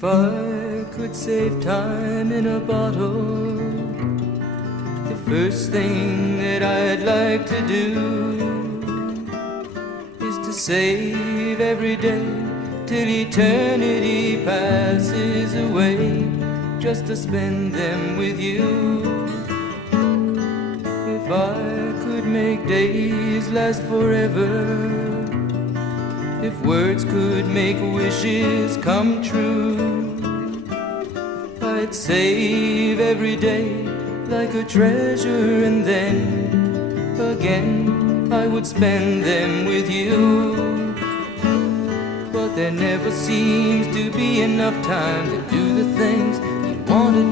If I could save time in a bottle, the first thing that I'd like to do is to save every day till eternity passes away, just to spend them with you. If I could make days last forever, if words could make wishes come true, I'd save every day like a treasure, and then again I would spend them with you. But there never seems to be enough time to do the things you want to do.